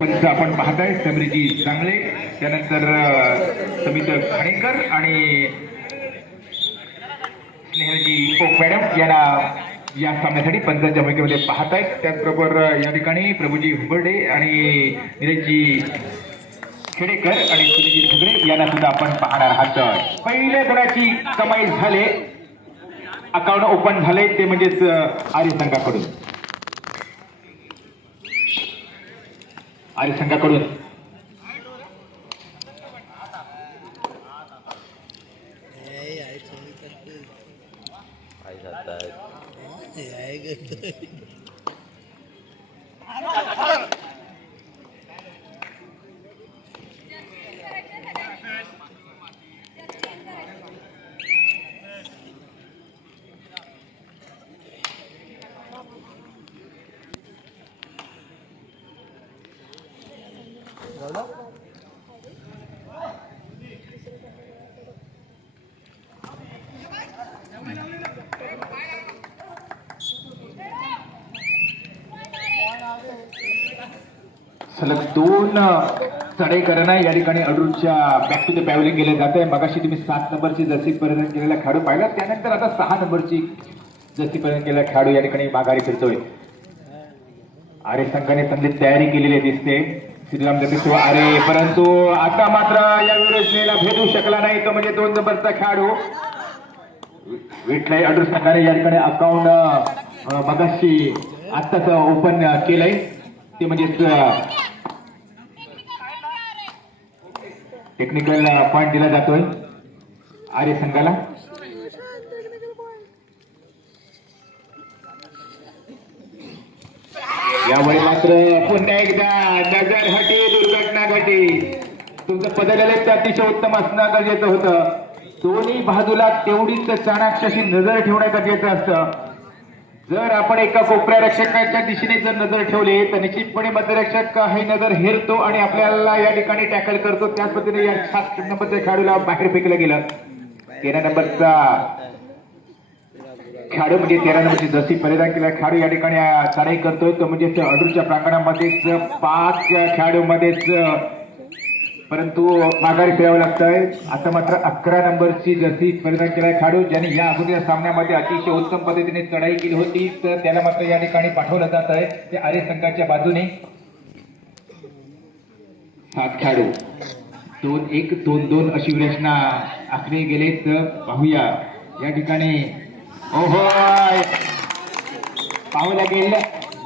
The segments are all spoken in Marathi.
पंच आपण पाहताय समीरजी चांगले, त्यानंतर समित घाणेकर आणि स्नेहलजी ओक मॅडम यांना या सामन्यासाठी पंचांच्या भूमिकेमध्ये पाहतायत. त्याचबरोबर या ठिकाणी प्रभूजी हुंबर्डे आणि निलेशजी खेडेकर आणि सुनीलजी ठगरे यांना सुद्धा आपण पाहणार आहात. पहिल्या गुणाची कमाई झाले, अकाउंट ओपन झाले ते म्हणजेच आर्य संघाकडून आर्य संघाकडून सलग दोन चढाईकरांना या ठिकाणी अडूरच्या बॅक टू द पॅव्हलिंग गेले जात आहे. मगाशी तुम्ही 7 नंबरची जर्सी परिधान केलेला खेळाडू पाहिला, त्यानंतर आता 6 नंबरची जर्सी परिधान केलेला खेळाडू या ठिकाणी माघारी फिरतोय. आर्य संघाने चांगली तयारी केलेली दिसते. श्रीराम जगदीश आर्य, परंतु आता मात्र या विरोधीला भेटू शकला नाही तो म्हणजे 2 नंबरचा खेळाडू विठलाई. अडूर संघाने या ठिकाणी अकाउंट मगाशी आत्ताच ओपन केलंय, ते म्हणजेच टेक्निकल पॉइंट दिला जातोय आर्य संघाला. यावेळी मात्र पुन्हा एकदा नजर हटी, दुर्घटना घटी. तुमचं पदलेलं अतिशय उत्तम असणं गरजेचं होतं. दोन्ही बाजूला तेवढीच चाणाक्षाशी नजर ठेवणं गरजेचं असतं. जर आपण एका कोपऱ्या रक्षकाच्या दिशेने जर नजर ठेवली तर निश्चितपणे मध्यरक्षक ही नजर हेरतो आणि आपल्याला या ठिकाणी टॅकल करतो. त्याच पद्धतीने या 7 नंबरच्या खेळाडूला बाहेर फेकलं गेलं. 13 नंबरचा खेळाडू म्हणजे 13 नंबरची जर्सी परिधान केलेला खेळाडू या ठिकाणी चढाई करतोय. तो म्हणजे अडूरच्या प्रांगणामध्येच 5 खेळाडूमध्येच, परंतु माघारी फिरावं लागतंय. आता मात्र 11 नंबरची जर्सी परिधान केलेला खेळाडू ज्याने या अगोदर सामन्यामध्ये अतिशय उत्तम पद्धतीने चढाई केली होती, तर त्याला मात्र या ठिकाणी पाठवलं जात आहे. ते आर्य संघाच्या बाजूने 7 खेळाडू 2-1 2-2 अशी रचना आखली गेले. तर पाहूया या ठिकाणी ओहो पाहू लागेल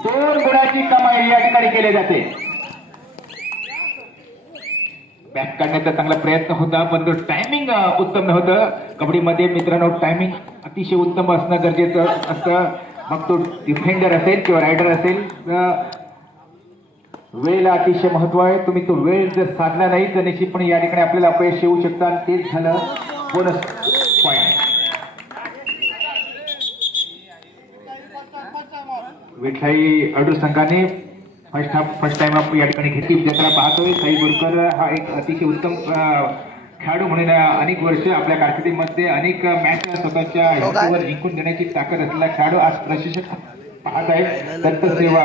2 गुणाची कमाई या ठिकाणी केली जाते. बॅक काढण्याचा चांगला प्रयत्न होता, पण तो टायमिंग उत्तम नव्हतं. कबड्डीमध्ये मित्रांनो टायमिंग अतिशय उत्तम असणं गरजेचं असतं. मग तो डिफेंडर असेल किंवा रायडर असेल, वेळेला अतिशय महत्व आहे. तुम्ही तो वेळ जर साधला नाही तर निश्चितपणे या ठिकाणी आपल्याला अपयश येऊ शकतं आणि तेच झालं बोनस पॉइंट. विठलाई अडूर संघाने फर्स्ट टाइम या ठिकाणी घेतली. जत्रा पाहतोय साई बोरकर हा एक अतिशय उत्तम खेळाडू म्हणून अनेक वर्ष आपल्या कारकिर्दीमध्ये अनेक मॅच स्वतःच्या हिशोबावर जिंकून देण्याची ताकद असलेला खेळाडू आज प्रशिक्षक पाहत आहे. दत्तसेवा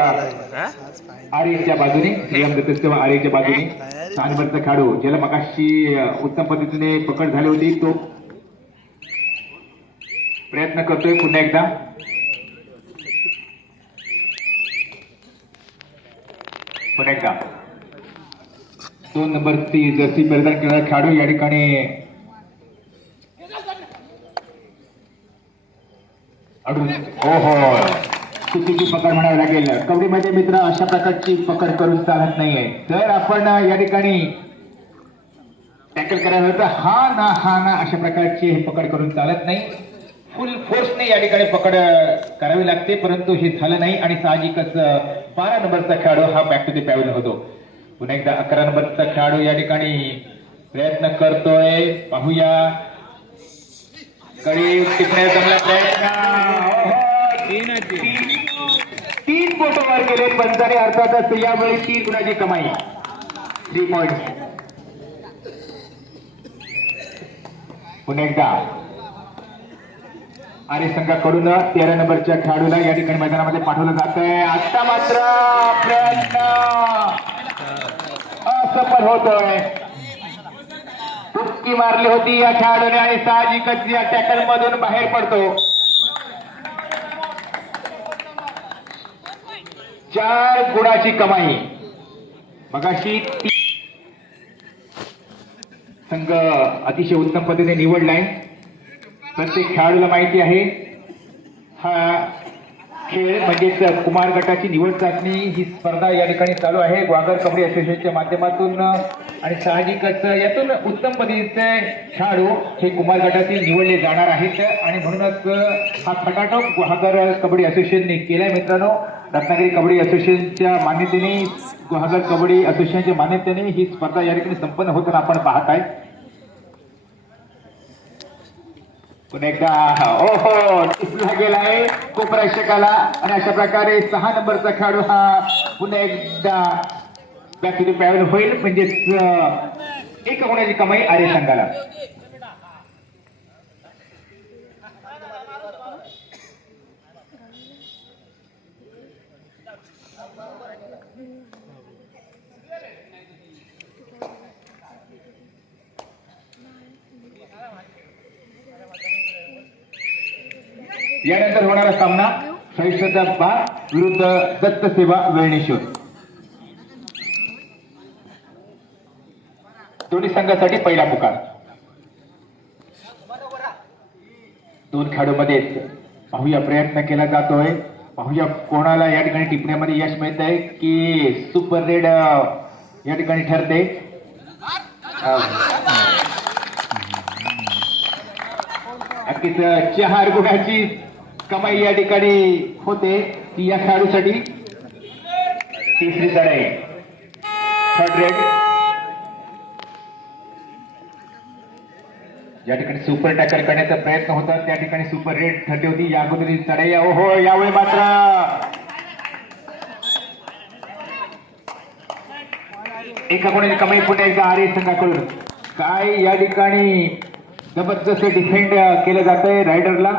आर्यच्या बाजूने, श्रीराम दत्तसेवा आर्यच्या बाजूने 6 नंबरचा खेळाडू ज्याला मगाशी उत्तम पद्धतीने पकड झाली होती, तो प्रयत्न करतोय पुन्हा एकदा. पुन्हा एकदा 2 नंबरची जर्सी परिधान केलेला खेळाडू या ठिकाणी अडून ओहो चुकीची पकड म्हणावी लागेल. कबड्डीमध्ये मित्र अशा प्रकारची पकड करून चालत नाहीये. जर आपण या ठिकाणी टॅकल करायला तर हा ना अशा प्रकारची पकड करून चालत नाही. फुल फोर्सने या ठिकाणी पकड करावी लागते, परंतु हे झालं नाही आणि साहजिकच 12 नंबरचा खेळाडू हा बॅक टू द पॅव्हलियन होतो. पुन्हा एकदा 11 नंबरचा खेळाडू या ठिकाणी प्रयत्न करतोय. पाहूया कडी टिपण्याचा चांगला प्रयत्न. 3 फोटो वर गेले पंचाने, अर्थातच यावेळी 3 गुणाची कमाई 3 पॉइंट. पुन्हा एकदा आर्य संघाकडून 13 नंबरच्या खेळाडूला या ठिकाणी मैदानामध्ये पाठवलं जात आहे. आता मात्र प्रयत्न असफल होतोय. टुपकी मारली होती या खेळाडूने आणि साहजिकच या टॅकल मधून बाहेर पडतो. 4 गुणाची कमाई. मगाशी संघ अतिशय उत्तम पद्धतीने निवडलाय. प्रत्येक खेळाडूला माहिती आहे हा खेळ म्हणजेच कुमार गटाची निवड चाचणी ही स्पर्धा या ठिकाणी चालू आहे ग्वागर कबड्डी असोसिएशनच्या माध्यमातून. आणि साहजिकच यातून उत्तम पद्धतीचे खेळाडू हे कुमार गटातील निवडले जाणार आहेत. आणि म्हणूनच हा खटाटोप ग्वागर कबड्डी असोसिएशनने केलाय. मित्रांनो, रत्नागिरी कबड्डी असोसिएशनच्या मान्यतेने ग्वागर कबड्डी असोसिएशनच्या मान्यतेने ही स्पर्धा या ठिकाणी संपन्न होताना आपण पाहत आहे. पुन्हा एकदा ओहो टिपला गेलाय कोपराक्षकाला. आणि अशा प्रकारे 6 नंबरचा खेळाडू हा पुन्हा एकदा बॅक टू द पॅव्हल होईल. म्हणजेच 1 गुणाची कमाई आर्य संघाला. यानंतर होणारा सामना सहिष्णुता बार विरुद्ध दत्त सेवा वेळणेश्वर. दोन्ही संघासाठी पहिला पुकार. 2 खेळाडूंमध्ये पाहूया प्रयत्न केला जातोय. पाहूया कोणाला या ठिकाणी टिपण्यामध्ये यश मिळत आहे की सुपर रेड या ठिकाणी ठरते. नक्कीच 4 गुणाची कमाई या ठिकाणी होते ती या खेळाडूसाठी. तिसरी लढाई थर्ड रेड या ठिकाणी सुपर टॅकल करण्याचा प्रयत्न होता त्या ठिकाणी सुपर रेड ठरली होती. या अगोदर चढाई ओहो यावेळी मात्र 1 गुणाची कमाई पुन्हा एकदा आर्य संघाकडून. काय या ठिकाणी जबरदस्त डिफेंड केलं जात आहे रायडरला.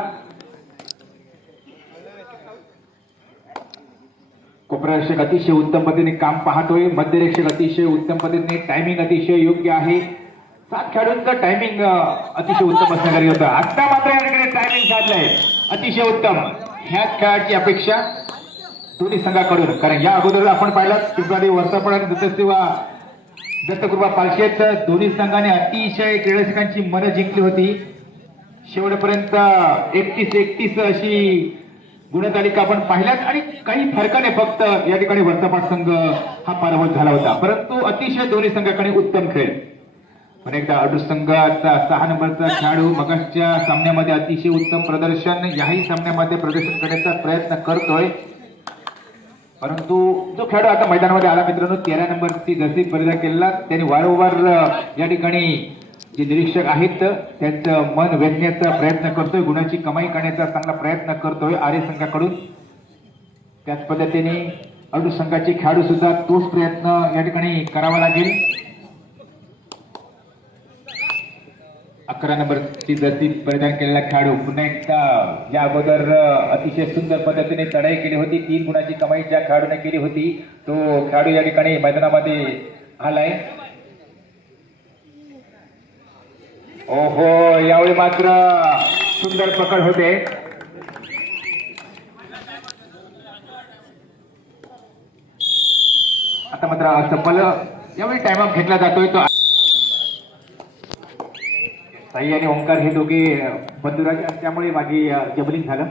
कोपराक्षक अतिशय उत्तम पद्धतीने काम पाहतोय. मध्यरक्षक अतिशय उत्तम पद्धतीने टायमिंग अतिशय योग्य आहे. 7 खेळाडूंचं टायमिंग अतिशय उत्तम असण्याकरी होतं. आता मात्र या ठिकाणी टायमिंग साधलंय अतिशय उत्तम. ह्याच खेळाची अपेक्षा दोन्ही संघाकडून. कारण या अगोदर आपण पाहिलं कृपादेव वर्षापड आणि दत्तकृपा पालखेत दोन्ही संघाने अतिशय क्रीडरसिकांची मनं जिंकली होती. शेवटपर्यंत 31-31 अशी गुणतालिका आपण पाहिल्यात. आणि काही फरकाने फक्त या ठिकाणी वर्षापाठ संघ हा पराभूत झाला होता. परंतु अतिशय दोन्ही संघाकडे उत्तम खेळ. पण एकदा अडू संघाचा 6 नंबरचा खेळाडू मगाच्या सामन्यामध्ये अतिशय उत्तम प्रदर्शन याही सामन्यामध्ये प्रदर्शन करण्याचा प्रयत्न करतोय. परंतु जो खेळाडू आता मैदानामध्ये आला मित्रांनो 13 नंबरची जर्सी परिधान केलेला त्यांनी वारंवार या ठिकाणी जे निरीक्षक आहेत त्यांचं मन वेधण्याचा प्रयत्न करतोय. गुणाची कमाई करण्याचा चांगला प्रयत्न करतोय आर्य संघाकडून. त्याच पद्धतीने अडू संघाचे खेळाडू सुद्धा तोच प्रयत्न या ठिकाणी करावा लागेल. 11 नंबरची जर्सी परिधान केलेला खेळाडू पुन्हा एकदा या अगोदर अतिशय सुंदर पद्धतीने चढाई केली होती. 3 गुणाची कमाई ज्या खेळाडूने केली होती तो खेळाडू या ठिकाणी मैदानामध्ये आलाय. ओहो यावेळी मात्र सुंदर पकड होते. आता मात्र असफल. यावेळी टाइम ऑफ घेतला जातोय. तो साई आणि ओंकार हे दोघे बंधुराज त्यामुळे माझी जबलिंग झालं.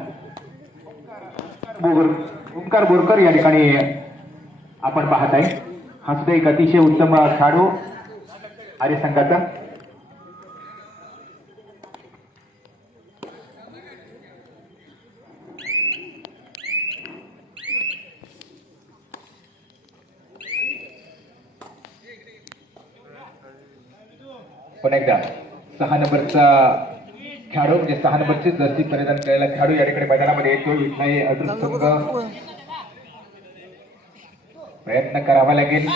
ओंकार बोरकर या ठिकाणी आपण पाहत आहे. हा सुद्धा एक अतिशय उत्तम खेळाडू आर्य संघाचा. पण एकदा 6 नंबरचा खेळाडू म्हणजे 6 नंबरचे जर्सी परिधान केलेला खेळाडू या ठिकाणी मैदानामध्ये येतो. इथलाही अडून संघ प्रयत्न करावा लागेल.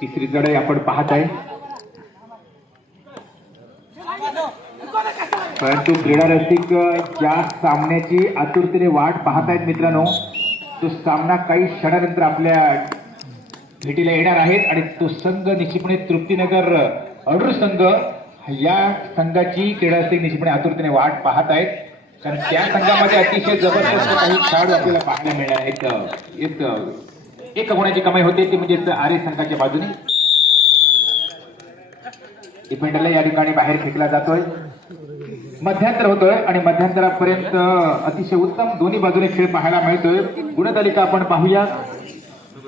तिसरी चढाई आपण पाहत आहे. परंतु क्रीडा रसिक ज्या सामन्याची आतुरतेने वाट पाहतायत मित्रांनो, तो सामना काही क्षणानंतर आपल्या भेटीला येणार आहेत आणि तो संघ निश्चितपणे तृप्तीनगर अरुण संघ या संघाची क्रीडा रसिक निश्चितपणे आतुरतेने वाट पाहत आहेत, कारण त्या संघामध्ये अतिशय जबरदस्त काही खेळाडू आपल्याला पाहायला मिळणार आहेत. एक गुणाची कमाई होते ती म्हणजे आर्य संघाच्या बाजूने. डिफेंडरला या ठिकाणी बाहेर फेकला जातोय, मध्यांतर होतोय आणि मध्यांतरापर्यंत अतिशय उत्तम दोन्ही बाजूने खेळ पाहायला मिळतोय. गुणतालिका आपण पाहूया.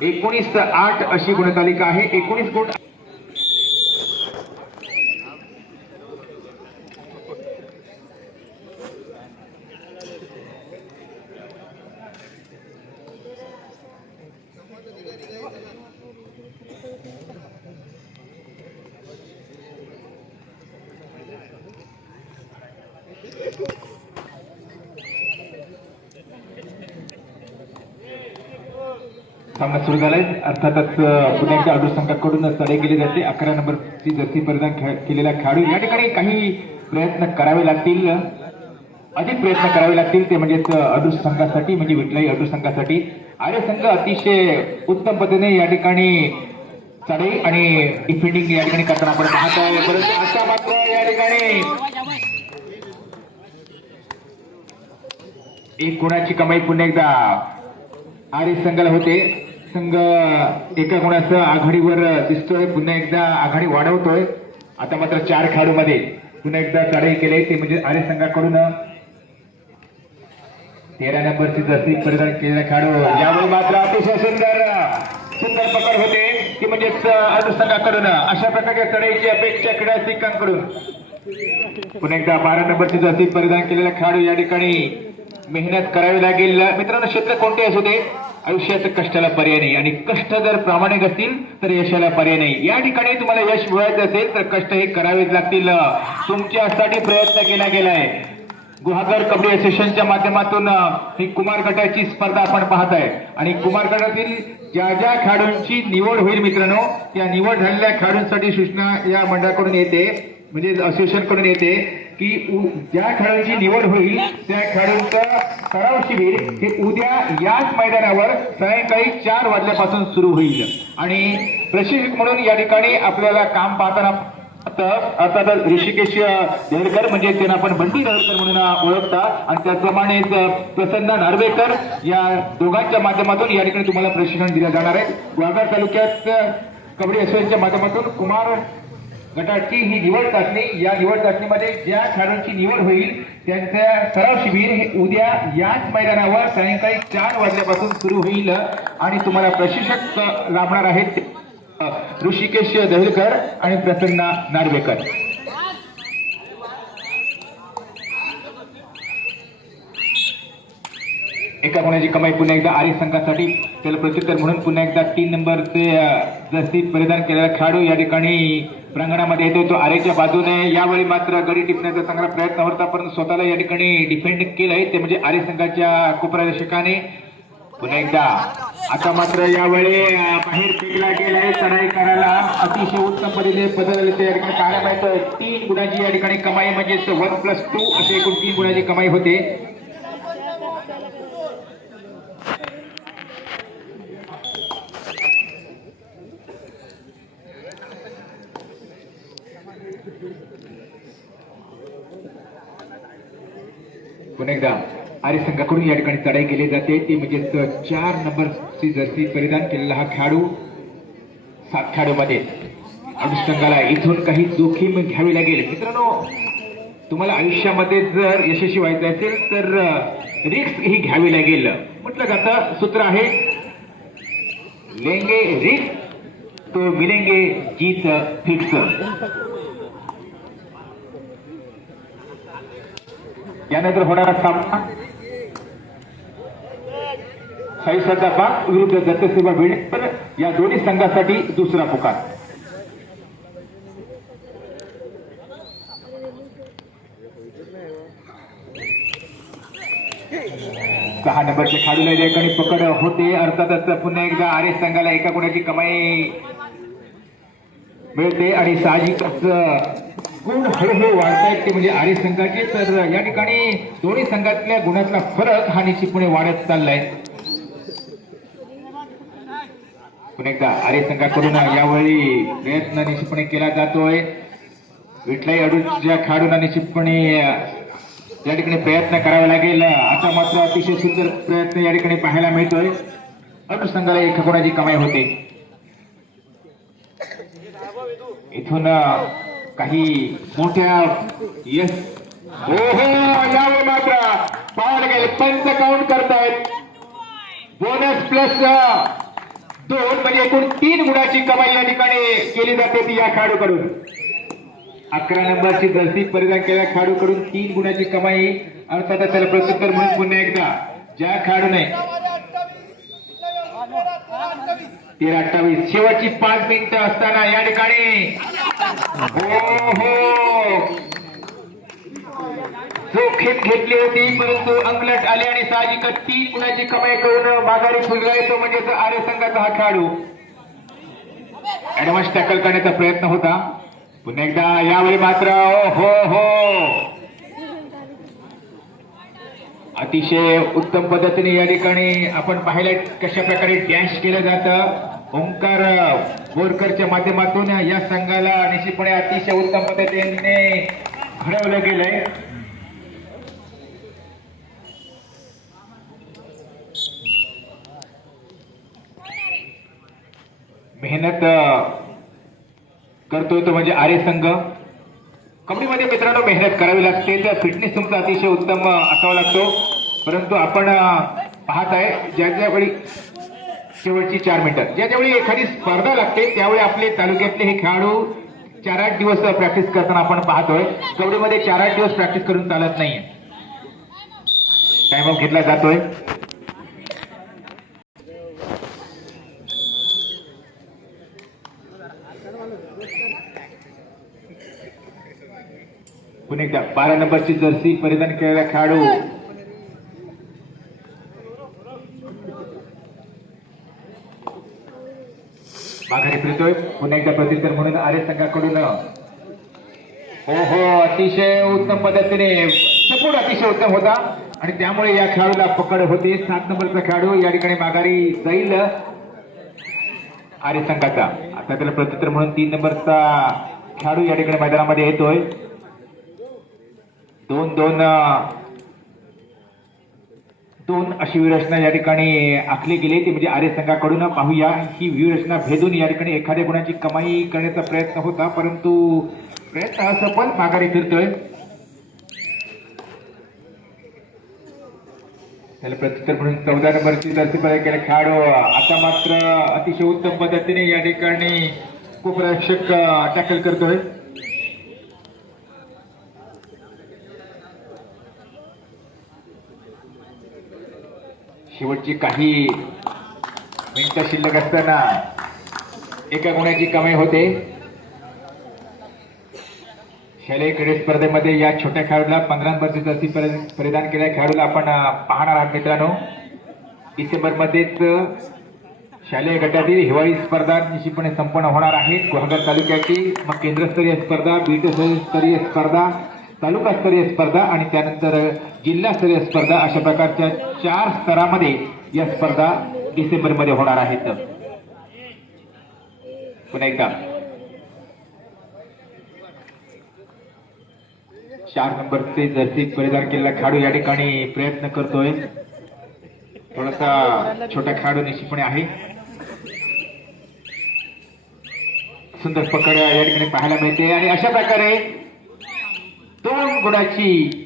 19-8 अशी गुणतालिका आहे. 19 गुण. सामना सुरू झालाय. अर्थातच पुन्हा एकदा अडूर संघाकडून चढाई केली जाते. 11 नंबरची जर्सी परिधान केलेला खेळाडू या ठिकाणी काही प्रयत्न करावे लागतील, अधिक प्रयत्न करावे लागतील, ते म्हणजेच अडूर संघासाठी, म्हणजे विठलाई अडूर संघासाठी. आर्य संघ अतिशय उत्तम पद्धतीने या ठिकाणी चढाई आणि डिफेंडिंग या ठिकाणी करताना आपण पाहत आहोत. परंतु आता मात्र या ठिकाणी एक गुणाची कमाई पुन्हा एकदा आर्य संघाला होते. संघ एका गुणासह आघाडीवर दिसतोय, पुन्हा एकदा आघाडी वाढवतोय. आता मात्र 4 खेळाडूमध्ये पुन्हा एकदा चढाई केली, ते म्हणजे आर्य संघाकडून 13 नंबरची जर्सी परिधान केलेला खेळाडू. यावेळी मात्र अतिशय सुंदर पकड होते, ती म्हणजेच आर्य संघाकडून. अशा प्रकारच्या चढाईची अपेक्षा क्रीडा रसिकांकडून. पुन्हा एकदा 12 नंबरची जर्सी परिधान केलेला खेळाडू या ठिकाणी मेहनत करावी लागेल. मित्रांनो, क्षेत्र कोणते असू दे, आयुष्यात कष्टाला पर्याय नाही आणि कष्ट जर प्रामाणिक असतील तर यशाला पर्याय नाही. या ठिकाणी तुम्हाला यश मिळवायचं असेल तर कष्ट हे करावेच लागतील. तुमच्यासाठी प्रयत्न केला गेलाय. गुहागर कबड्डी असोसिएशनच्या माध्यमातून ही कुमार गटाची स्पर्धा आपण पाहताय आणि कुमार गटातील ज्या ज्या खेळाडूंची निवड होईल मित्रांनो, त्या निवड झालेल्या खेळाडूंसाठी सूचना या मंडळाकडून येते, म्हणजे असोसिएशन कडून येते की ज्या खेळाडूंची निवड होईल त्या खेळाडूंचं सराव शिबिर हे उद्या याच मैदानावर सायंकाळी 4 वाजल्यापासून सुरू होईल. आणि प्रशिक्षक म्हणून या ठिकाणी आपल्याला काम पाहताना अर्थातच ऋषिकेश देहरकर, म्हणजे त्यांना आपण बंटी देहरकर म्हणून ओळखता, आणि त्याचप्रमाणेच प्रसन्न नार्वेकर, या दोघांच्या माध्यमातून या ठिकाणी तुम्हाला प्रशिक्षण दिलं जाणार आहे. गुहागर तालुक्यात कबड्डी असोसिएशनच्या माध्यमातून कुमार गटाची ही निवड चाचणी, या निवड चाचणीमध्ये ज्या खेळाडूंची निवड होईल त्यांचं सराव शिबिर हे उद्या याच मैदानावर सायंकाळी 4 वाजल्यापासून सुरू होईल आणि तुम्हाला प्रशिक्षक लाभणार आहेत ऋषिकेश दहिलकर आणि प्रसन्ना नार्वेकर. एका गुणाची कमाई पुन्हा एकदा आर्य संघासाठी. त्याला प्रत्युत्तर म्हणून पुन्हा एकदा 3 नंबरचे जर्सी परिधान केलेला खेळाडू या ठिकाणी प्रांगणामध्ये येतो, तो आर्यच्या बाजूने. यावेळी मात्र गडी टिपण्याचा चांगला प्रयत्न होता, पण स्वतःला या ठिकाणी डिफेंड केलंय, ते म्हणजे आर्य संघाच्या कुपरादर्शकाने. पुन्हा एकदा आता मात्र यावेळी बाहेर फेकला गेलाय. चढाई करायला अतिशय उत्तम पद्धतीने बदल या ठिकाणी पाहायला मिळतं. 3 गुणाची या ठिकाणी कमाई, म्हणजे 1+2 असे एकूण 3 गुणाची कमाई होते. पुन्हा एकदा आर्य संघाकडून या ठिकाणी चढाई केली जाते, ती म्हणजे 4 नंबरची जर्सी परिधान केलेला हा खेळाडू. 7 खेळाडूमध्ये अडूर संघाला इथून काही जोखीम घ्यावी लागेल. मित्रांनो, तुम्हाला आयुष्यामध्ये जर यशस्वी व्हायचं असेल तर रिस्क ही घ्यावी लागेल. म्हटलं जातं, सूत्र आहे, लेंगे रिस्क तो मिलेंगे जीत फिक्स. यानंतर होणारा सामना साई सदाबाग विरुद्ध दत्तसेवा बीड, या दोन्ही संघासाठी दुसरा पुकार. सहा नंबरच्या खेळाडूला या ठिकाणी पकड होते. अर्थातच पुन्हा एकदा आर्य संघाला एका गुणाची कमाई मिळते आणि साहजिकच गुण हळूहळू वाढतायत ते म्हणजे आर्य संघाचे. तर या ठिकाणी दोन्ही संघातल्या गुणातला फरक हा निश्चितपणे वाढत चाललाय. पुन्हा एकदा आर्य संघाकडून यावेळी प्रयत्न निश्चितपणे केला जातोय. विठलाई अडूच्या खेळाडूंना निश्चितपणे या ठिकाणी प्रयत्न करावा लागेल. आता मात्र अतिशय सुंदर प्रयत्न या ठिकाणी पाहायला मिळतोय. अडू संघाला 1 गुणाची कमाई होते. इथून काही मोठ्या यश हो यावेळी मात्र पाहायला गेले पंच काउंट करतायत. बोनस प्लस 2 म्हणजे एकूण 3 गुणाची कमाई या ठिकाणी केली जाते ती या खेळाडूकडून. 11 नंबरची जर्सी परिधान केलेल्या खेळाडूकडून 3 गुणाची कमाई. अर्थातच त्याला प्रत्युत्तर म्हणून पुन्हा एकदा ज्या खेळाडूने 13-28 शेवटची 5 मिनिटं असताना या ठिकाणी जोखीम घेतली होती परंतु अंगलट आले आणि साहजिकच 3 गुणाची कमाई करून माघारी फुलला येतो म्हणजे आर्य संघाचा हा खेळाडू. ऍडव्हान्स टॅकल करण्याचा प्रयत्न होता. पुन्हा एकदा यावेळी मात्र अतिशय उत्तम पद्धतीने या ठिकाणी आपण पाहिलं कशा प्रकारे डॅश केलं जातं. ओंकार बोरकरच्या माध्यमातून या संघाला निश्चितपणे अतिशय उत्तम पद्धतीने घडवलं गेलंय. मेहनत करतोय तो म्हणजे आर्य संघ. कबड्डीमध्ये मित्रांनो मेहनत करावी लागते. तर फिटनेस तुमचा अतिशय उत्तम असावा लागतो. परंतु आपण पाहत आहे ज्यावेळी शेवटची 4 मिनिटं ज्यावेळी एखादी स्पर्धा लागते त्यावेळी आपले तालुक्यातले हे खेळाडू 4-8 दिवस प्रॅक्टिस करताना आपण पाहतोय. कबड्डीमध्ये 4-8 दिवस प्रॅक्टिस करून चालत नाहीये. टाइम आउट घेतला जातोय. पुन्हा एकदा 12 नंबरची जर्सी परिधान केलेला खेळाडू माघारी फिरतोय. पुन्हा एकदा प्रत्युत्तर म्हणून आर्य संघाकडून अतिशय उत्तम पद्धतीने सपोर्ट अतिशय उत्तम होता आणि त्यामुळे या खेळाडूला पकड होते. 7 नंबरचा खेळाडू या ठिकाणी माघारी जाईल आर्य संघाचा. आता त्याला प्रत्युत्तर म्हणून 3 नंबरचा खेळाडू या ठिकाणी मैदानामध्ये येतोय. 2 अशी व्यूहरचना या ठिकाणी आखली गेली ती म्हणजे आर्य संघाकडून. पाहूया ही व्यूहरचना भेदून या ठिकाणी एखाद्या गुणाची कमाई करण्याचा प्रयत्न होता परंतु प्रयत्न असफल माघारी फिरतोय. त्याला प्रत्युत्तर म्हणून 14 नंबरची जर्सी परिधान केलेला खेळाडू आता मात्र अतिशय उत्तम पद्धतीने या ठिकाणी उपरक्षक टॅकल करतोय. शेवटची काही मिनिटं शिल्लक असताना 1 गुणाची कमाई होते. शालेय क्रीडा स्पर्धेमध्ये या छोट्या खेळाडूला 15 नंबरची जर्सी परिधान केलेल्या खेळाडूला आपण पाहणार आहात मित्रांनो. डिसेंबरमध्येच शालेय गटातील हिवाळी स्पर्धा निश्चितपणे संपन्न होणार आहेत. गुहागर तालुक्याची मग केंद्रस्तरीय स्पर्धा, स्तरीय स्पर्धा, तालुकास्तरीय स्पर्धा आणि त्यानंतर जिल्हास्तरीय स्पर्धा अशा प्रकारच्या 4 स्तरामध्ये या स्पर्धा डिसेंबरमध्ये होणार आहेत. पुन्हा एकदा 4 नंबरचे जर्सी परिधान केलेला खेळाडू या ठिकाणी प्रयत्न करतोय. थोडासा छोटा खेळाडू निश्चितपणे आहे. सुंदर पकड या ठिकाणी पाहायला मिळते आणि अशा प्रकारे 2 गुणाची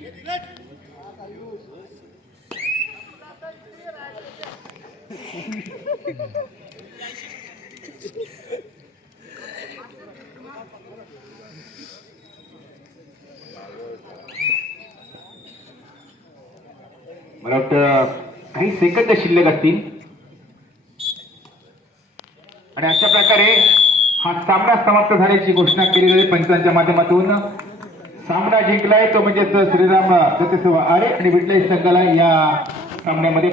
मला वाटतं काही सेकंद शिल्लक असतील आणि अशा प्रकारे हा सामना समाप्त झाल्याची घोषणा केली गेली पंचांच्या माध्यमातून. सामना जिंकलाय तो म्हणजे श्रीराम आर्य आणि विठलाई संघाला या सामन्यामध्ये